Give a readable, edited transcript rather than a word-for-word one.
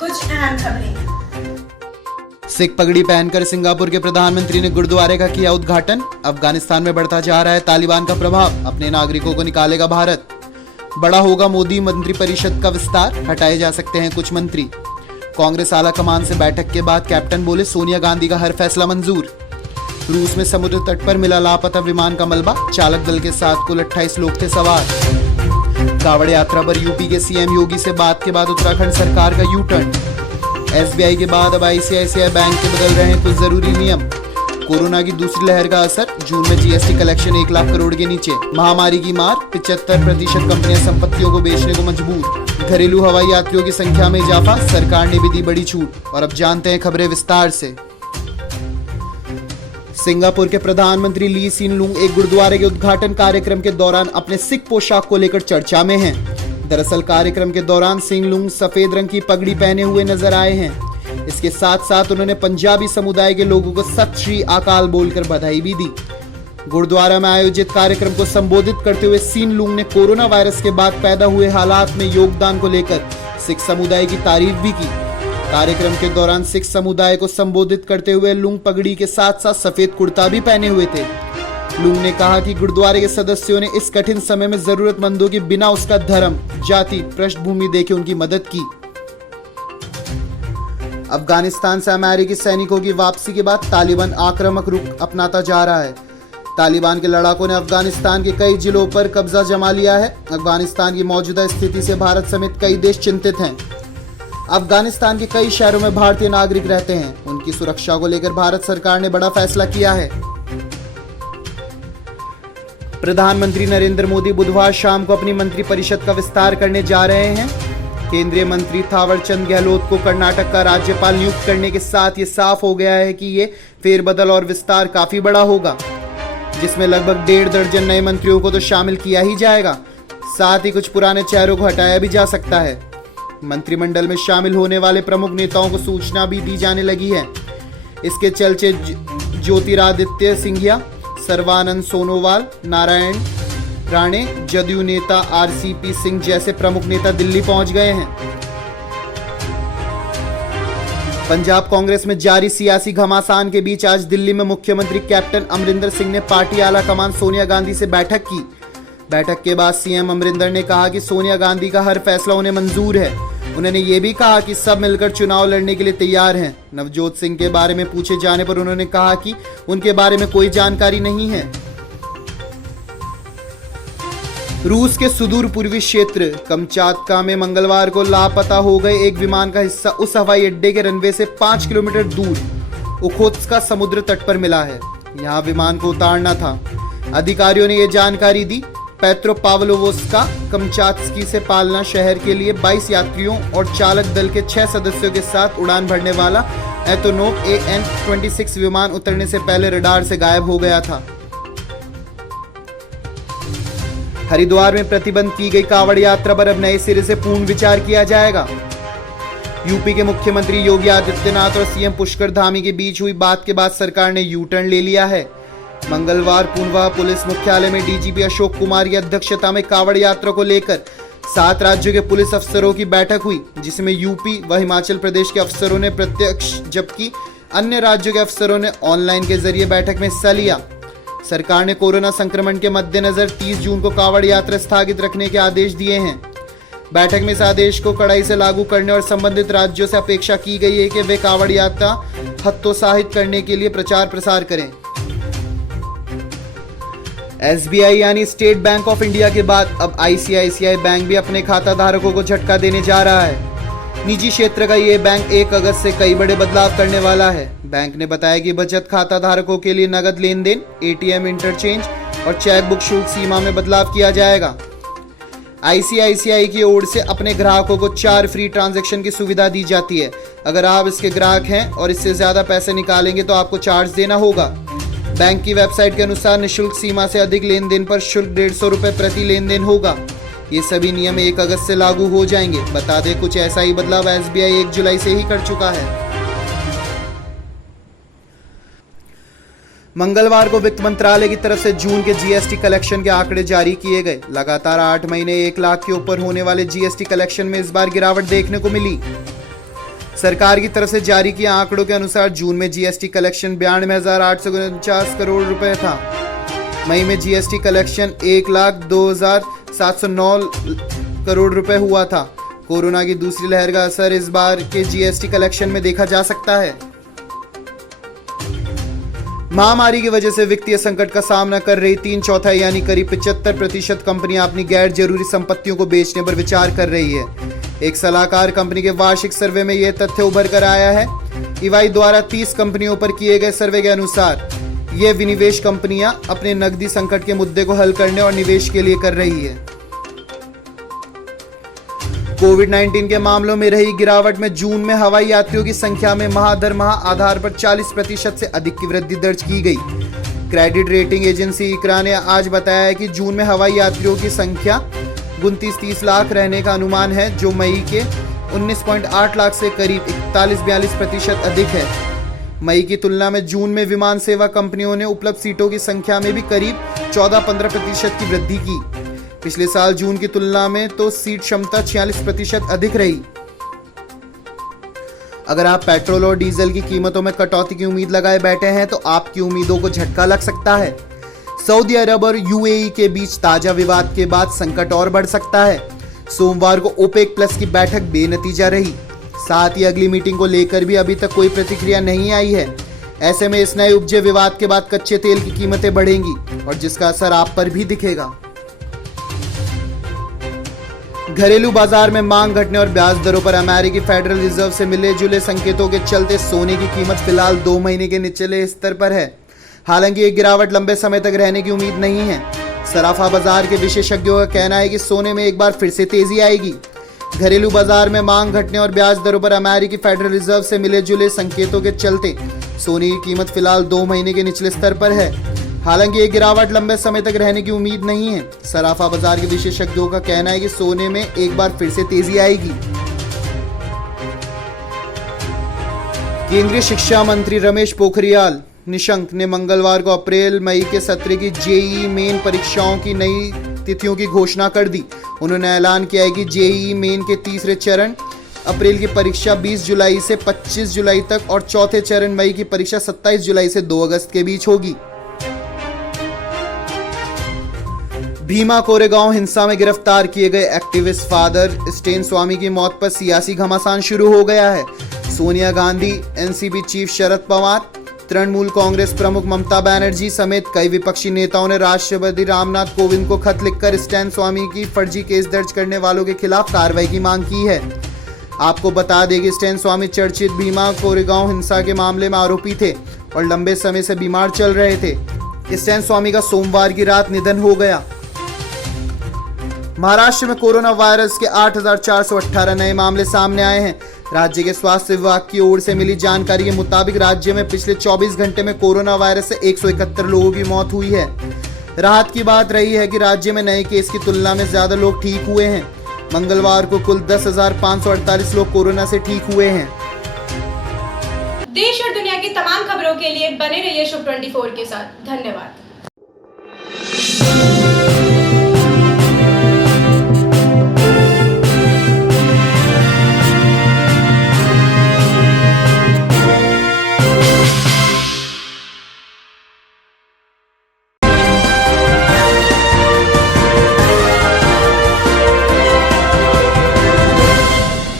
कुछ अहम खबरें। सिख पगड़ी पहनकर सिंगापुर के प्रधानमंत्री ने गुरुद्वारे का किया उद्घाटन। अफगानिस्तान में बढ़ता जा रहा है तालिबान का प्रभाव, अपने नागरिकों को निकालेगा भारत। बड़ा होगा मोदी मंत्रिपरिषद का विस्तार, हटाए जा सकते हैं कुछ मंत्री। कांग्रेस आला कमान से बैठक के बाद कैप्टन बोले सोनिया गांधी का हर फैसला मंजूर। रूस में समुद्र तट पर मिला लापता विमान का मलबा, चालक दल के साथ कुल 28 लोग थे सवार। कांवड़ यात्रा पर यूपी के सीएम योगी से बात के बाद उत्तराखंड सरकार का यू टर्न। एसबीआई के बाद अब आईसीआईसीआई बैंक के बदल रहे हैं कुछ जरूरी नियम। कोरोना की दूसरी लहर का असर, जून में जीएसटी कलेक्शन 1 लाख करोड़ के नीचे। महामारी की मार, 75% कंपनियां संपत्तियों को बेचने को मजबूर। घरेलू हवाई यात्रियों की संख्या में इजाफा, सरकार ने भी दी बड़ी छूट। और अब जानते हैं खबरें विस्तार से। सिंगापुर के प्रधानमंत्री ली सीन लुंग एक गुरुद्वारे के उद्घाटन कार्यक्रम के दौरान अपने सिख पोशाक को लेकर चर्चा में हैं। दरअसल कार्यक्रम के दौरान सिंह लुंग सफेद रंग की पगड़ी पहने हुए नजर आए हैं। इसके साथ साथ उन्होंने पंजाबी समुदाय के लोगों को सत श्री अकाल बोलकर बधाई भी दी। गुरुद्वारा में आयोजित कार्यक्रम को संबोधित करते हुए सीन लुंग ने कोरोना वायरस के बाद पैदा हुए हालात में योगदान को लेकर सिख समुदाय की तारीफ भी की। कार्यक्रम के दौरान सिख समुदाय को संबोधित करते हुए लुंग पगड़ी के साथ साथ सफेद कुर्ता भी पहने हुए थे। लुंग ने कहा कि गुरुद्वारे के सदस्यों ने इस कठिन समय में जरूरतमंदों की बिना उसका धर्म, जाति, पृष्ठभूमि देखे उनकी मदद की। अफगानिस्तान से अमेरिकी सैनिकों की वापसी के बाद तालिबान आक्रामक रुख अपनाता जा रहा है। तालिबान के लड़ाकों ने अफगानिस्तान के कई जिलों पर कब्जा जमा लिया है। अफगानिस्तान की मौजूदा स्थिति से भारत समेत कई देश चिंतित हैं। अफगानिस्तान के कई शहरों में भारतीय नागरिक रहते हैं। उनकी सुरक्षा को लेकर भारत सरकार ने बड़ा फैसला किया है। प्रधानमंत्री नरेंद्र मोदी बुधवार शाम को अपनी मंत्रिपरिषद का विस्तार करने जा रहे हैं। केंद्रीय मंत्री थावरचंद गहलोत को कर्नाटक का राज्यपाल नियुक्त करने के साथ ये साफ हो गया है कि ये फेरबदल और विस्तार काफी बड़ा होगा, जिसमें लगभग 1.5 दर्जन नए मंत्रियों को तो शामिल किया ही जाएगा। साथ ही कुछ पुराने चेहरों को हटाया भी जा सकता है। मंत्रिमंडल में शामिल होने वाले प्रमुख नेताओं को सूचना भी दी जाने लगी है। इसके चलते ज्योतिरादित्य सिंधिया, सर्बानंद सोनोवाल, नारायण राणे, जदयू नेता आरसीपी सिंह जैसे प्रमुख नेता दिल्ली पहुंच गए हैं। पंजाब कांग्रेस में जारी सियासी घमासान के बीच आज दिल्ली में मुख्यमंत्री कैप्टन अमरिंदर सिंह ने पार्टी आला कमान सोनिया गांधी से बैठक की। बैठक के बाद सीएम अमरिंदर ने कहा कि सोनिया गांधी का हर फैसला उन्हें मंजूर है। उन्होंने ये भी कहा कि सब मिलकर चुनाव लड़ने के लिए तैयार हैं। नवजोत सिंह के बारे में पूछे जाने पर उन्होंने कहा कि उनके बारे में कोई जानकारी नहीं है। रूस के सुदूर पूर्वी क्षेत्र कमचातका में मंगलवार को लापता हो गए एक विमान का हिस्सा उस हवाई अड्डे के रनवे से 5 किलोमीटर दूर ओखोत्स्क समुद्र तट पर मिला है। यहां विमान को उतारना था। अधिकारियों ने यह जानकारी दी। पेट्रोपाव्लोवस्का कमचात्स्की से पालना शहर के लिए 22 यात्रियों और चालक दल के 6 सदस्यों के साथ उड़ान भरने वाला एतोनोव AN-26 विमान उतरने से पहले रडार से गायब हो गया था। हरिद्वार में प्रतिबंध की गई कांवड़ यात्रा पर अब नए सिरे से पूर्ण विचार किया जाएगा। यूपी के मुख्यमंत्री योगी आदित्यनाथ और सीएम पुष्कर धामी के बीच हुई बात के बाद सरकार ने यू टर्न ले लिया है। मंगलवार पूर्वा पुलिस मुख्यालय में डीजीपी अशोक कुमार की अध्यक्षता में कांवड़ यात्रा को लेकर 7 राज्यों के पुलिस अफसरों की बैठक हुई, जिसमें यूपी व हिमाचल प्रदेश के अफसरों ने प्रत्यक्ष जबकि अन्य राज्यों के अफसरों ने ऑनलाइन के जरिए बैठक में हिस्सा लिया। सरकार ने कोरोना संक्रमण के मद्देनजर 30 जून को कांवड़ यात्रा स्थगित रखने के आदेश दिए हैं। बैठक में इस आदेश को कड़ाई से लागू करने और संबंधित राज्यों से अपेक्षा की गई है कि वे कांवड़ यात्रा हतोत्साहित करने के लिए प्रचार प्रसार करें। एसबीआई यानी स्टेट बैंक ऑफ इंडिया के बाद अब आईसीआईसीआई बैंक भी अपने खाता धारकों को झटका देने जा रहा है। निजी क्षेत्र का ये बैंक 1 अगस्त से कई बड़े बदलाव करने वाला है। बैंक ने बताया कि बचत खाता धारकों के लिए नगद लेन देन, एटीएम इंटरचेंज और चेकबुक शुल्क सीमा में बदलाव किया जाएगा। आईसीआईसीआई की ओर से अपने ग्राहकों को 4 फ्री ट्रांजैक्शन की सुविधा दी जाती है। अगर आप इसके ग्राहक हैं और इससे ज्यादा पैसे निकालेंगे तो आपको चार्ज देना होगा। बैंक की वेबसाइट के अनुसार निःशुल्क सीमा से अधिक लेन देन पर शुल्क 150 रुपये प्रति लेन देन होगा। ये सभी नियम 1 अगस्त से लागू हो जाएंगे। बता दें कुछ ऐसा ही बदलाव एसबीआई 1 जुलाई से ही कर चुका है। मंगलवार को वित्त मंत्रालय की तरफ से जून के जीएसटी कलेक्शन के आंकड़े जारी किए गए। लगातार 8 महीने 1 लाख के ऊपर होने वाले जीएसटी कलेक्शन में इस बार गिरावट देखने को मिली। सरकार की तरफ से जारी किए आंकड़ों के अनुसार जून में जीएसटी कलेक्शन 92,849 करोड़ रुपए था। मई में जीएसटी कलेक्शन 1,02,709 करोड़ रुपए हुआ था। कोरोना की दूसरी लहर का असर इस बार के जीएसटी कलेक्शन में देखा जा सकता है। महामारी की वजह से वित्तीय संकट का सामना कर रही 3/4 यानी करीब 75% कंपनियां अपनी गैर जरूरी संपत्तियों को बेचने पर विचार कर रही है। एक सलाहकार कंपनी के वार्षिक सर्वे में यह तथ्य उभर कर आया है। ईवाई द्वारा 30 कंपनियों पर किए गए सर्वे के अनुसार ये विनिवेश कंपनियां अपने नकदी संकट के मुद्दे को हल करने और निवेश के लिए कर रही है। कोविड-19 के मामलों में रही गिरावट में जून में हवाई यात्रियों की संख्या में माह दर माह आधार पर 40% से अधिक की वृद्धि दर्ज की गई। क्रेडिट रेटिंग एजेंसी इकरा ने आज बताया है कि जून में हवाई यात्रियों की संख्या 29-30 लाख रहने का अनुमान है, जो मई के 19.8 लाख से करीब 41-42% अधिक है। मई की तुलना में जून में विमान सेवा कंपनियों ने उपलब्ध सीटों की संख्या में भी करीब 14-15% की वृद्धि की। पिछले साल जून की तुलना में तो सीट क्षमता 46% अधिक रही। अगर आप पेट्रोल और डीजल की कीमतों में कटौती की उम्मीद लगाए बैठे हैं तो आपकी उम्मीदों को झटका लग सकता है। सऊदी अरब और यूएई के बीच ताजा विवाद के बाद संकट और बढ़ सकता है। सोमवार को ओपेक प्लस की बैठक बेनतीजा रही। साथ ही अगली मीटिंग को लेकर भी अभी तक कोई प्रतिक्रिया नहीं आई है। ऐसे में इस नए उपजे विवाद के बाद कच्चे तेल की कीमतें बढ़ेंगी और जिसका असर आप पर भी दिखेगा। घरेलू बाजार में मांग घटने और ब्याज दरों पर अमेरिकी फेडरल रिजर्व से मिले जुले संकेतों के चलते सोने की कीमत फिलहाल 2 महीने के निचले स्तर पर है। हालांकि ये गिरावट लंबे समय तक रहने की उम्मीद नहीं है। सराफा बाजार के विशेषज्ञों का कहना है कि सोने में एक बार फिर से तेजी आएगी। घरेलू बाजार में मांग घटने और ब्याज दरों पर अमेरिकी फेडरल रिजर्व से मिले जुले संकेतों के चलते सोने की कीमत फिलहाल 2 महीने के निचले स्तर पर है। हालांकि ये गिरावट लंबे समय तक रहने की उम्मीद नहीं है। सराफा बाजार के विशेषज्ञों का कहना है कि सोने में एक बार फिर से तेजी आएगी। केंद्रीय शिक्षा मंत्री रमेश पोखरियाल निशंक ने मंगलवार को अप्रैल मई के सत्र की जेईई मेन परीक्षाओं की नई तिथियों की घोषणा कर दी। उन्होंने ऐलान किया है कि जेईई मेन के तीसरे चरण अप्रैल की परीक्षा 20 जुलाई से 25 जुलाई तक और चौथे चरण मई की परीक्षा 27 जुलाई से 2 अगस्त के बीच होगी। भीमा कोरेगांव हिंसा में गिरफ्तार किए गए एक्टिविस्ट फादर स्टेन स्वामी की मौत पर सियासी घमासान शुरू हो गया है। सोनिया गांधी, एनसीपी चीफ शरद पवार, तृणमूल कांग्रेस प्रमुख ममता बनर्जी समेत कई विपक्षी नेताओं ने राष्ट्रपति रामनाथ कोविंद को खत लिखकर स्टेन स्वामी की फर्जी केस दर्ज करने वालों के खिलाफ कार्रवाई की मांग की है। आपको बता दें कि स्टेन स्वामी चर्चित भीमा कोरेगांव हिंसा के मामले में आरोपी थे और लंबे समय से बीमार चल रहे थे। स्टेन स्वामी का सोमवार की रात निधन हो गया। महाराष्ट्र में कोरोना वायरस के 8,418 नए मामले सामने आए हैं। राज्य के स्वास्थ्य विभाग की ओर से मिली जानकारी के मुताबिक राज्य में पिछले 24 घंटे में कोरोना वायरस से 171 लोगों की मौत हुई है। राहत की बात रही है कि राज्य में नए केस की तुलना में ज्यादा लोग ठीक हुए हैं। मंगलवार को कुल 10,548 लोग कोरोना से ठीक हुए हैं। देश और दुनिया की तमाम खबरों के लिए बने रहिए शुभ 24 के साथ। धन्यवाद।